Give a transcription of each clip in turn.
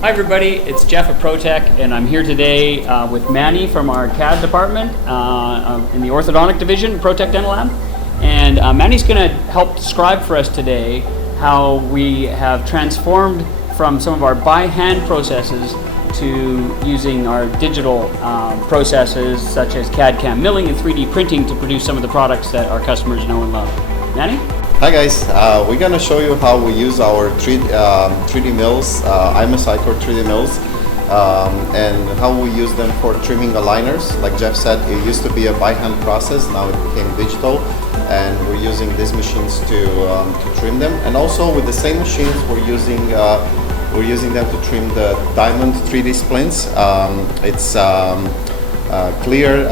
Hi everybody, it's Jeff at ProTech, and I'm here today with Manny from our CAD department in the orthodontic division, ProTech Dental Lab. And Manny's going to help describe for us today how we have transformed from some of our by-hand processes to using our digital processes such as CAD/CAM milling and 3D printing to produce some of the products that our customers know and love. Manny? Hi guys, we're going to show you how we use our 3D mills, IMSI-Core 3D mills, and how we use them for trimming aligners. Like Jeff said, it used to be a by-hand process, now it became digital, and we're using these machines to trim them. And also with the same machines, we're using them to trim the diamond 3D splints. It's clear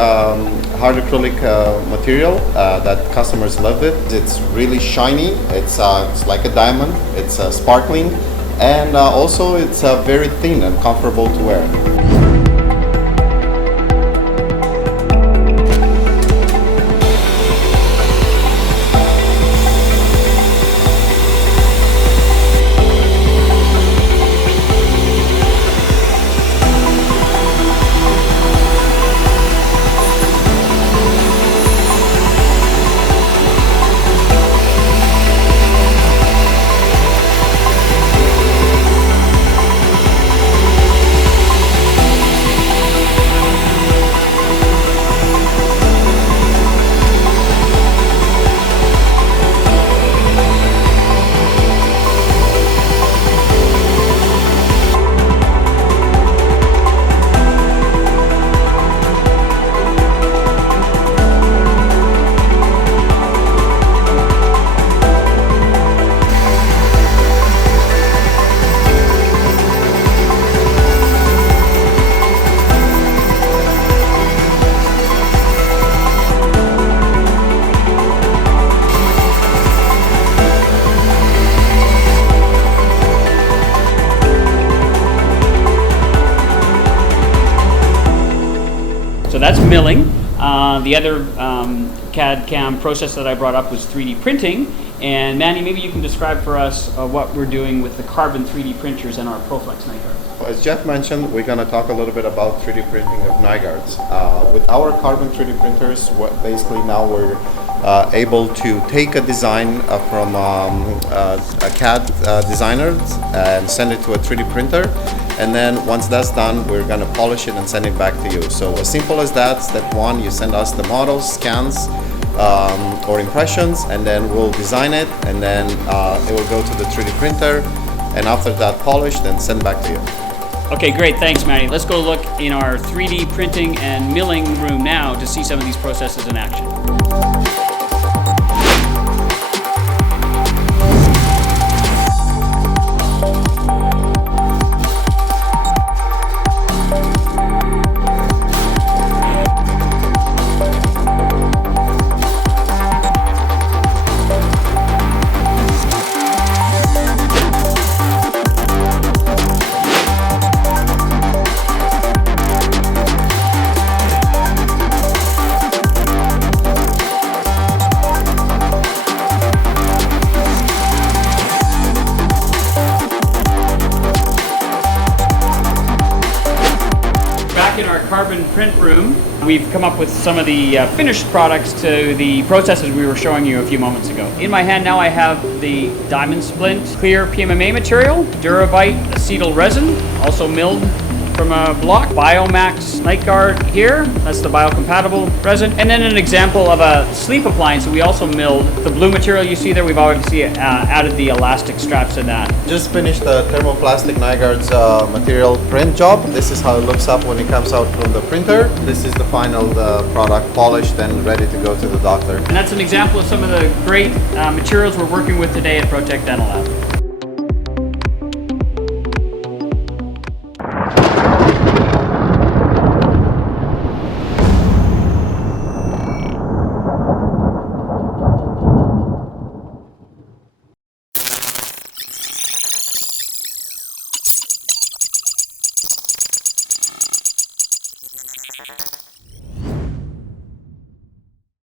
hard acrylic material that customers love it. It's really shiny, it's like a diamond, it's sparkling, and also it's very thin and comfortable to wear. So that's milling. The other CAD/CAM process that I brought up was 3D printing. And Manny, maybe you can describe for us what we're doing with the carbon 3D printers and our ProFlex night guards. As Jeff mentioned, we're going to talk a little bit about 3D printing of night guards. With our carbon 3D printers, basically now we're able to take a design from a CAD designer and send it to a 3D printer. And then once that's done, we're going to polish it and send it back to you. So as simple as that, step one, you send us the models, scans, or impressions, and then we'll design it, and then it will go to the 3D printer, and after that polished, then send back to you. Okay, great, thanks Manny. Let's go look in our 3D printing and milling room now to see some of these processes in action. In our carbon print room, we've come up with some of the finished products to the processes we were showing you a few moments ago. In my hand now I have the diamond splint clear PMMA material, Duravite acetyl resin, also milled from a block, Biomax night guard here, that's the biocompatible resin, and then an example of a sleep appliance that we also milled. The blue material you see there, we've obviously added the elastic straps in that. Just finished the thermoplastic night guards material print job. This is how it looks up when it comes out from the printer. This is the final product, polished and ready to go to the doctor. And that's an example of some of the great materials we're working with today at ProTech Dental Lab.